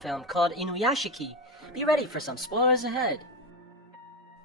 film called Inuyashiki. Be ready for some spoilers ahead.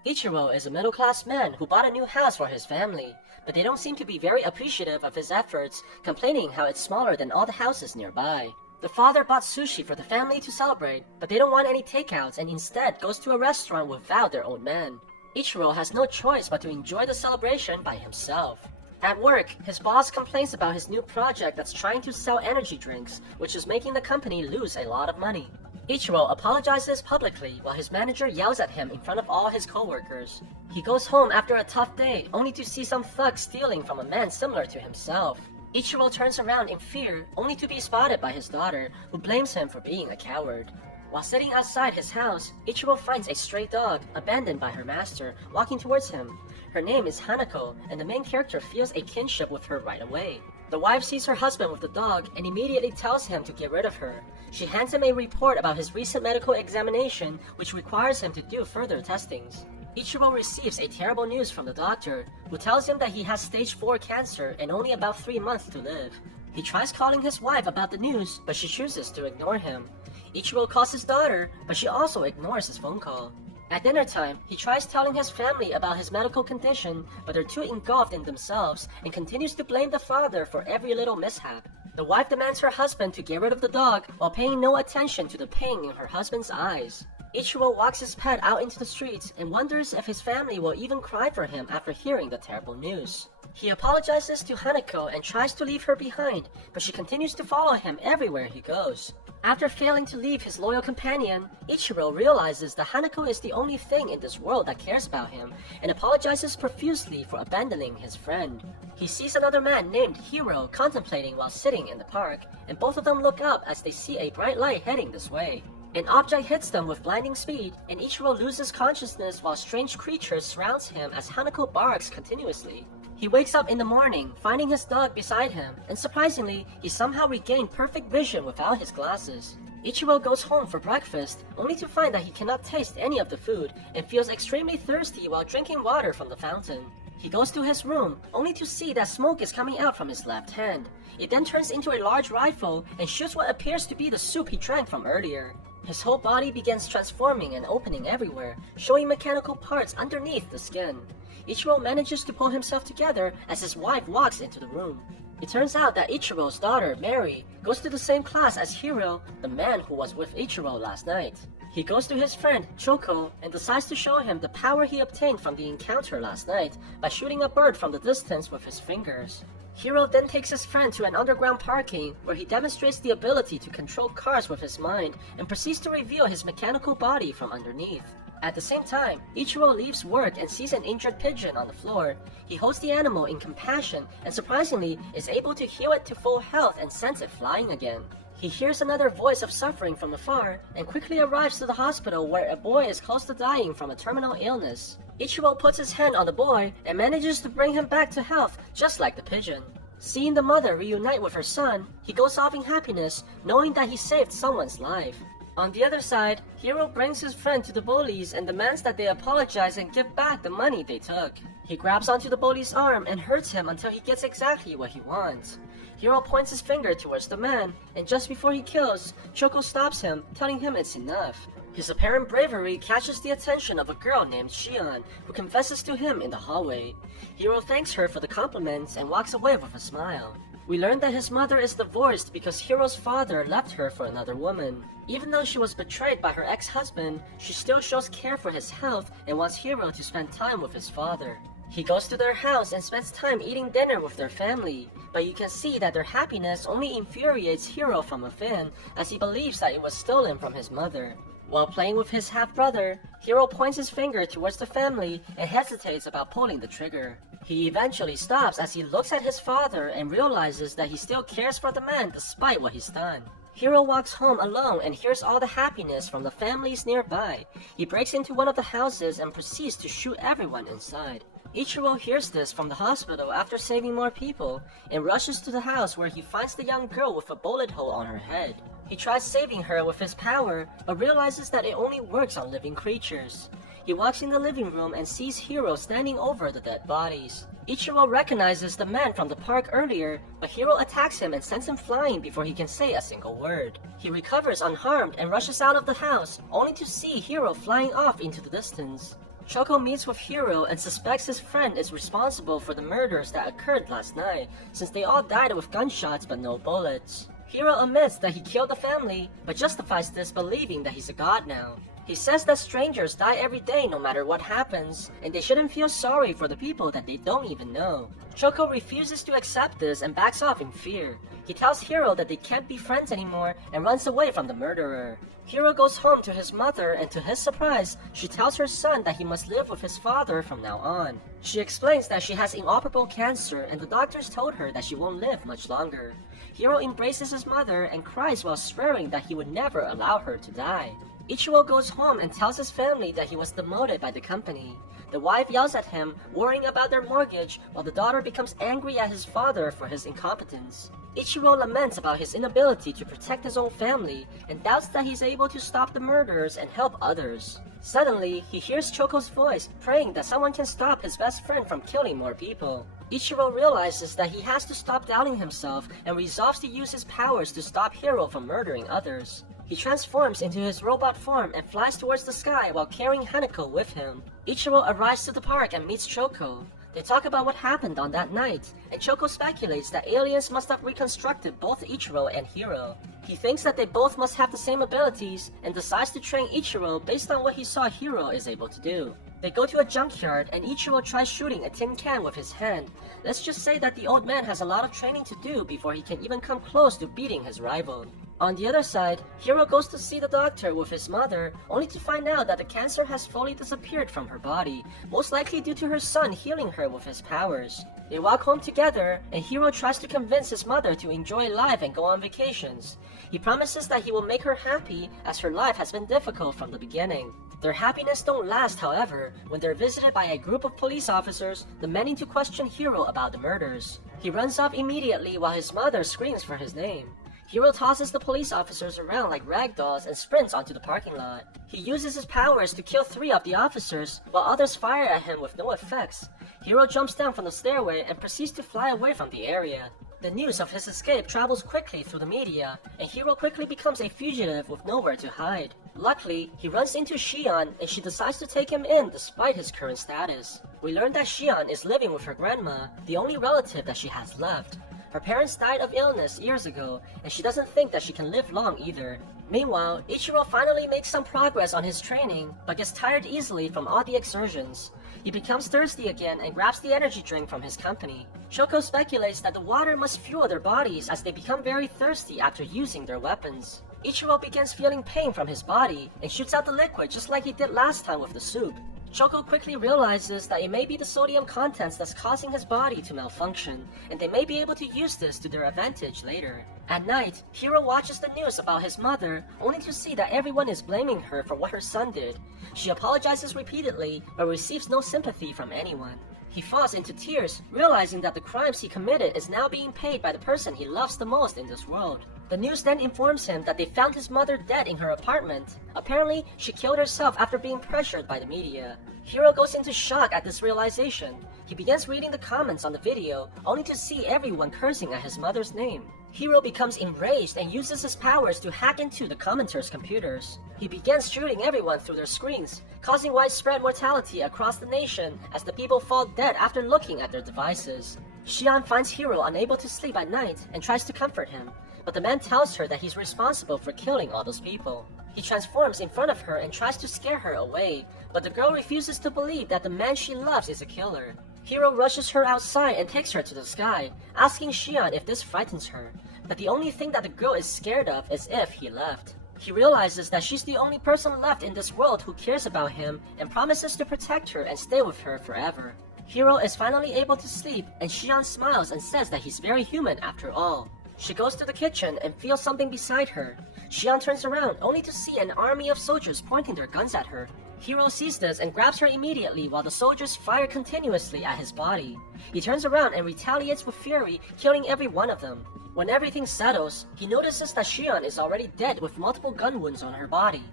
Ichiro is a middle-class man who bought a new house for his family, but they don't seem to be very appreciative of his efforts, complaining how it's smaller than all the houses nearby. The father bought sushi for the family to celebrate, but they don't want any takeouts and instead goes to a restaurant without their own man. Ichiro has no choice but to enjoy the celebration by himself. At work, his boss complains about his new project that's trying to sell energy drinks, which is making the company lose a lot of money. Ichiro apologizes publicly while his manager yells at him in front of all his co-workers. He goes home after a tough day, only to see some thug stealing from a man similar to himself. Ichiro turns around in fear, only to be spotted by his daughter, who blames him for being a coward. While sitting outside his house, Ichiro finds a stray dog, abandoned by her master, walking towards him. Her name is Hanako, and the main character feels a kinship with her right away. The wife sees her husband with the dog and immediately tells him to get rid of her. She hands him a report about his recent medical examination, which requires him to do further testings. Ichiro receives a terrible news from the doctor, who tells him that he has stage 4 cancer and only about 3 months to live. He tries calling his wife about the news, but she chooses to ignore him. Ichiro calls his daughter, but she also ignores his phone call. At dinner time, he tries telling his family about his medical condition, but they're too engulfed in themselves and continues to blame the father for every little mishap. The wife demands her husband to get rid of the dog while paying no attention to the pain in her husband's eyes. Ichiro walks his pet out into the streets and wonders if his family will even cry for him after hearing the terrible news. He apologizes to Hanako and tries to leave her behind, but she continues to follow him everywhere he goes. After failing to leave his loyal companion, Ichiro realizes that Hanako is the only thing in this world that cares about him and apologizes profusely for abandoning his friend. He sees another man named Hiro contemplating while sitting in the park, and both of them look up as they see a bright light heading this way. An object hits them with blinding speed, and Ichiro loses consciousness while strange creatures surrounds him as Hanako barks continuously. He wakes up in the morning, finding his dog beside him, and surprisingly, he somehow regained perfect vision without his glasses. Ichiro goes home for breakfast, only to find that he cannot taste any of the food, and feels extremely thirsty while drinking water from the fountain. He goes to his room, only to see that smoke is coming out from his left hand. It then turns into a large rifle and shoots what appears to be the soup he drank from earlier. His whole body begins transforming and opening everywhere, showing mechanical parts underneath the skin. Ichiro manages to pull himself together as his wife walks into the room. It turns out that Ichiro's daughter, Mary, goes to the same class as Hiro, the man who was with Ichiro last night. He goes to his friend, Choko, and decides to show him the power he obtained from the encounter last night by shooting a bird from the distance with his fingers. Hiro then takes his friend to an underground parking where he demonstrates the ability to control cars with his mind and proceeds to reveal his mechanical body from underneath. At the same time, Ichiro leaves work and sees an injured pigeon on the floor. He holds the animal in compassion and surprisingly is able to heal it to full health and sends it flying again. He hears another voice of suffering from afar and quickly arrives to the hospital where a boy is close to dying from a terminal illness. Ichiro puts his hand on the boy and manages to bring him back to health just like the pigeon. Seeing the mother reunite with her son, he goes off in happiness knowing that he saved someone's life. On the other side, Hiro brings his friend to the bullies and demands that they apologize and give back the money they took. He grabs onto the bully's arm and hurts him until he gets exactly what he wants. Hiro points his finger towards the man, and just before he kills, Choko stops him, telling him it's enough. His apparent bravery catches the attention of a girl named Shion, who confesses to him in the hallway. Hiro thanks her for the compliments and walks away with a smile. We learn that his mother is divorced because Hiro's father left her for another woman. Even though she was betrayed by her ex-husband, she still shows care for his health and wants Hiro to spend time with his father. He goes to their house and spends time eating dinner with their family, but you can see that their happiness only infuriates Hiro from within, as he believes that it was stolen from his mother. While playing with his half-brother, Hiro points his finger towards the family and hesitates about pulling the trigger. He eventually stops as he looks at his father and realizes that he still cares for the man despite what he's done. Hiro walks home alone and hears all the happiness from the families nearby. He breaks into one of the houses and proceeds to shoot everyone inside. Ichiro hears this from the hospital after saving more people and rushes to the house where he finds the young girl with a bullet hole on her head. He tries saving her with his power, but realizes that it only works on living creatures. He walks in the living room and sees Hiro standing over the dead bodies. Ichiro recognizes the man from the park earlier, but Hiro attacks him and sends him flying before he can say a single word. He recovers unharmed and rushes out of the house, only to see Hiro flying off into the distance. Choco meets with Hiro and suspects his friend is responsible for the murders that occurred last night, since they all died with gunshots but no bullets. Hiro admits that he killed the family, but justifies this believing that he's a god now. He says that strangers die every day no matter what happens, and they shouldn't feel sorry for the people that they don't even know. Choco refuses to accept this and backs off in fear. He tells Hiro that they can't be friends anymore and runs away from the murderer. Hiro goes home to his mother, and to his surprise, she tells her son that he must live with his father from now on. She explains that she has inoperable cancer and the doctors told her that she won't live much longer. Hiro embraces his mother and cries while swearing that he would never allow her to die. Ichiro goes home and tells his family that he was demoted by the company. The wife yells at him, worrying about their mortgage, while the daughter becomes angry at his father for his incompetence. Ichiro laments about his inability to protect his own family and doubts that he's able to stop the murders and help others. Suddenly, he hears Choco's voice, praying that someone can stop his best friend from killing more people. Ichiro realizes that he has to stop doubting himself and resolves to use his powers to stop Hiro from murdering others. He transforms into his robot form and flies towards the sky while carrying Hanako with him. Ichiro arrives to the park and meets Choco. They talk about what happened on that night, and Choco speculates that aliens must have reconstructed both Ichiro and Hiro. He thinks that they both must have the same abilities and decides to train Ichiro based on what he saw Hiro is able to do. They go to a junkyard and Ichiro tries shooting a tin can with his hand. Let's just say that the old man has a lot of training to do before he can even come close to beating his rival. On the other side, Hiro goes to see the doctor with his mother, only to find out that the cancer has fully disappeared from her body, most likely due to her son healing her with his powers. They walk home together, and Hiro tries to convince his mother to enjoy life and go on vacations. He promises that he will make her happy, as her life has been difficult from the beginning. Their happiness don't last, however, when they're visited by a group of police officers demanding to question Hiro about the murders. He runs off immediately while his mother screams for his name. Hiro tosses the police officers around like ragdolls and sprints onto the parking lot. He uses his powers to kill 3 of the officers, while others fire at him with no effects. Hiro jumps down from the stairway and proceeds to fly away from the area. The news of his escape travels quickly through the media, and Hiro quickly becomes a fugitive with nowhere to hide. Luckily, he runs into Shion, and she decides to take him in despite his current status. We learn that Shion is living with her grandma, the only relative that she has left. Her parents died of illness years ago, and she doesn't think that she can live long either. Meanwhile, Ichiro finally makes some progress on his training, but gets tired easily from all the exertions. He becomes thirsty again and grabs the energy drink from his company. Choco speculates that the water must fuel their bodies as they become very thirsty after using their weapons. Ichiro begins feeling pain from his body and shoots out the liquid just like he did last time with the soup. Choco quickly realizes that it may be the sodium contents that's causing his body to malfunction, and they may be able to use this to their advantage later. At night, Hiro watches the news about his mother, only to see that everyone is blaming her for what her son did. She apologizes repeatedly, but receives no sympathy from anyone. He falls into tears, realizing that the crimes he committed is now being paid by the person he loves the most in this world. The news then informs him that they found his mother dead in her apartment. Apparently, she killed herself after being pressured by the media. Hiro goes into shock at this realization. He begins reading the comments on the video, only to see everyone cursing at his mother's name. Hiro becomes enraged and uses his powers to hack into the commenters' computers. He begins shooting everyone through their screens, causing widespread mortality across the nation as the people fall dead after looking at their devices. Shion finds Hiro unable to sleep at night and tries to comfort him, but the man tells her that he's responsible for killing all those people. He transforms in front of her and tries to scare her away, but the girl refuses to believe that the man she loves is a killer. Hiro rushes her outside and takes her to the sky, asking Shion if this frightens her, but the only thing that the girl is scared of is if he left. He realizes that she's the only person left in this world who cares about him and promises to protect her and stay with her forever. Hiro is finally able to sleep, and Shion smiles and says that he's very human after all. She goes to the kitchen and feels something beside her. Shion turns around only to see an army of soldiers pointing their guns at her. Hiro sees this and grabs her immediately while the soldiers fire continuously at his body. He turns around and retaliates with fury, killing every one of them. When everything settles, he notices that Shion is already dead with multiple gun wounds on her body.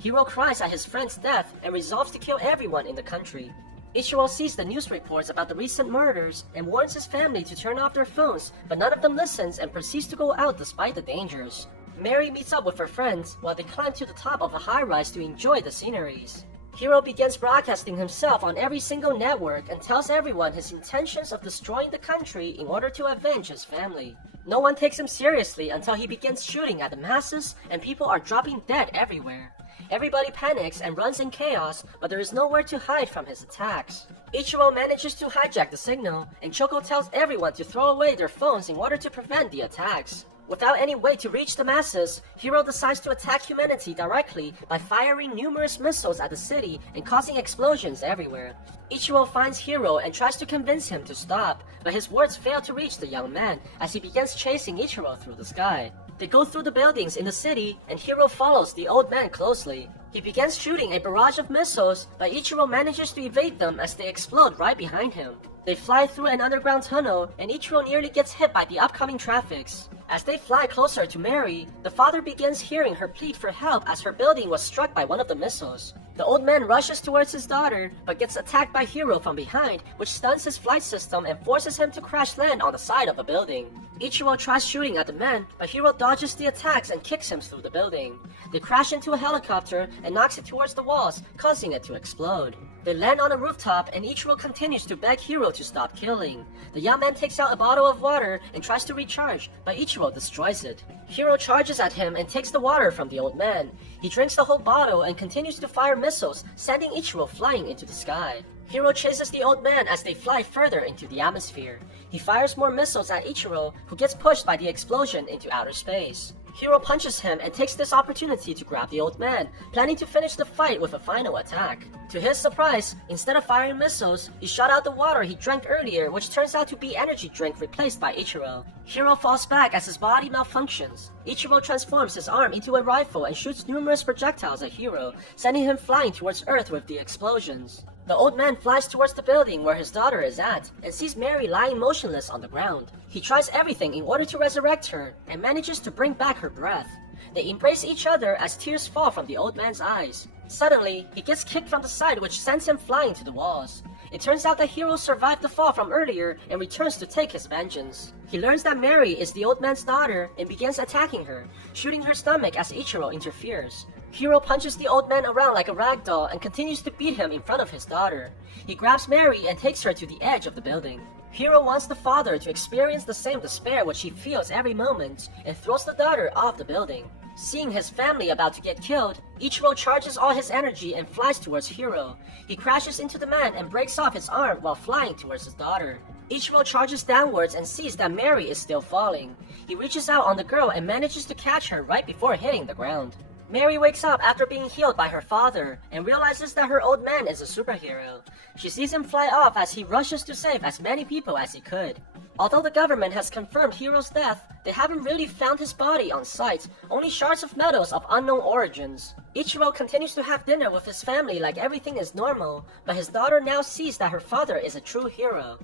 Hiro cries at his friend's death and resolves to kill everyone in the country. Ichiro sees the news reports about the recent murders and warns his family to turn off their phones, but none of them listens and proceeds to go out despite the dangers. Mary meets up with her friends while they climb to the top of a high-rise to enjoy the sceneries. Hiro begins broadcasting himself on every single network and tells everyone his intentions of destroying the country in order to avenge his family. No one takes him seriously until he begins shooting at the masses and people are dropping dead everywhere. Everybody panics and runs in chaos, but there is nowhere to hide from his attacks. Ichiro manages to hijack the signal, and Choco tells everyone to throw away their phones in order to prevent the attacks. Without any way to reach the masses, Hiro decides to attack humanity directly by firing numerous missiles at the city and causing explosions everywhere. Ichiro finds Hiro and tries to convince him to stop, but his words fail to reach the young man as he begins chasing Ichiro through the sky. They go through the buildings in the city, and Hiro follows the old man closely. He begins shooting a barrage of missiles, but Ichiro manages to evade them as they explode right behind him. They fly through an underground tunnel, and Ichiro nearly gets hit by the upcoming traffics. As they fly closer to Mary, the father begins hearing her plead for help as her building was struck by one of the missiles. The old man rushes towards his daughter, but gets attacked by Hiro from behind, which stuns his flight system and forces him to crash land on the side of a building. Ichiro tries shooting at the man, but Hiro dodges the attacks and kicks him through the building. They crash into a helicopter and knocks it towards the walls, causing it to explode. They land on a rooftop and Ichiro continues to beg Hiro to stop killing. The young man takes out a bottle of water and tries to recharge, but Ichiro destroys it. Hiro charges at him and takes the water from the old man. He drinks the whole bottle and continues to fire missiles, sending Ichiro flying into the sky. Hiro chases the old man as they fly further into the atmosphere. He fires more missiles at Ichiro, who gets pushed by the explosion into outer space. Hiro punches him and takes this opportunity to grab the old man, planning to finish the fight with a final attack. To his surprise, instead of firing missiles, he shot out the water he drank earlier, which turns out to be energy drink replaced by Ichiro. Hiro falls back as his body malfunctions. Ichiro transforms his arm into a rifle and shoots numerous projectiles at Hiro, sending him flying towards Earth with the explosions. The old man flies towards the building where his daughter is at and sees Mary lying motionless on the ground. He tries everything in order to resurrect her and manages to bring back her breath. They embrace each other as tears fall from the old man's eyes. Suddenly, he gets kicked from the side, which sends him flying to the walls. It turns out that Hiro survived the fall from earlier and returns to take his vengeance. He learns that Mary is the old man's daughter and begins attacking her, shooting her stomach as Ichiro interferes. Hiro punches the old man around like a rag doll and continues to beat him in front of his daughter. He grabs Mary and takes her to the edge of the building. Hiro wants the father to experience the same despair which he feels every moment and throws the daughter off the building. Seeing his family about to get killed, Ichiro charges all his energy and flies towards Hiro. He crashes into the man and breaks off his arm while flying towards his daughter. Ichiro charges downwards and sees that Mary is still falling. He reaches out on the girl and manages to catch her right before hitting the ground. Mary wakes up after being healed by her father and realizes that her old man is a superhero. She sees him fly off as he rushes to save as many people as he could. Although the government has confirmed Hiro's death, they haven't really found his body on site, only shards of metals of unknown origins. Ichiro continues to have dinner with his family like everything is normal, but his daughter now sees that her father is a true hero.